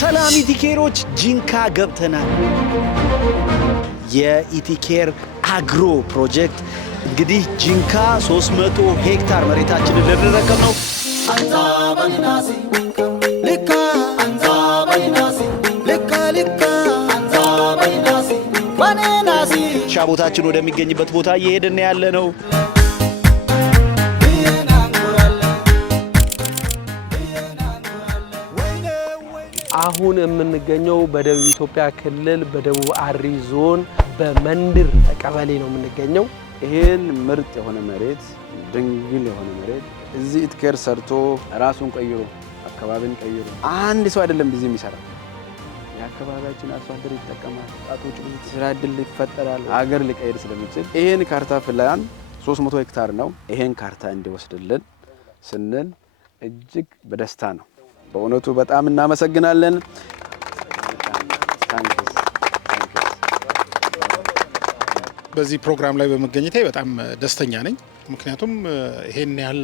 ሰላም ኢቲኬሮች ጂንካ ገብተናል። የኢቲኬር አግሮ ፕሮጀክት እንግዲህ ጂንካ 300 ሄክታር መሬታችንን ልንረከብ ነው። ሻቦታችን ወደሚገኝበት ቦታ እየሄድን ያለ ነው። አሁን የምንገኘው በደቡብ ኢትዮጵያ ክልል በደቡብ አሪ ዞን በመንድር ቀበሌ ነው የምንገኘው። ይሄን ምርጥ የሆነ መሬት ድንግል የሆነ መሬት እዚህ ኢቲኬር ሰርቶ ራሱን ቀይሮ አካባቢን ቀይሮ አንድ ሰው አይደለም ብዙ የሚሰራው የአካባቢያችን አርሶ አደር ይጠቀማል። ወጣቶች ብዙ ስራ ዕድል ይፈጠራል። ሀገር ሊቀይር ስለሚችል ይሄን ካርታ ፕላን 300 ሄክታር ነው። ይሄን ካርታ እንዲወስድልን ስንል እጅግ በደስታ ነው። በእውነቱ በጣም እናመሰግናለን። በዚህ ፕሮግራም ላይ በመገኘቴ በጣም ደስተኛ ነኝ። ምክንያቱም ይሄን ያህል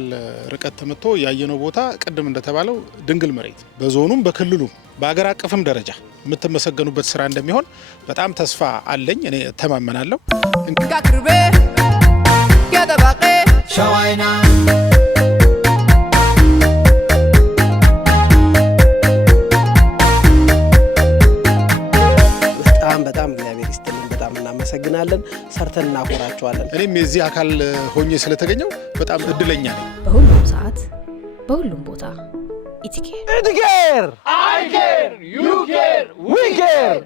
ርቀት ተመቶ ያየነው ቦታ ቅድም እንደተባለው ድንግል መሬት በዞኑም በክልሉም በአገር አቀፍም ደረጃ የምትመሰገኑበት ስራ እንደሚሆን በጣም ተስፋ አለኝ። እኔ ተማመናለሁ። በጣም እግዚአብሔር ይስጥልን። በጣም እናመሰግናለን። ሰርተን እናኮራቸዋለን። እኔም የዚህ አካል ሆኜ ስለተገኘው በጣም እድለኛ ነኝ። በሁሉም ሰዓት በሁሉም ቦታ ኢቲኬር ኢቲኬር አይ ኬር ዩ ኬር ዊ ኬር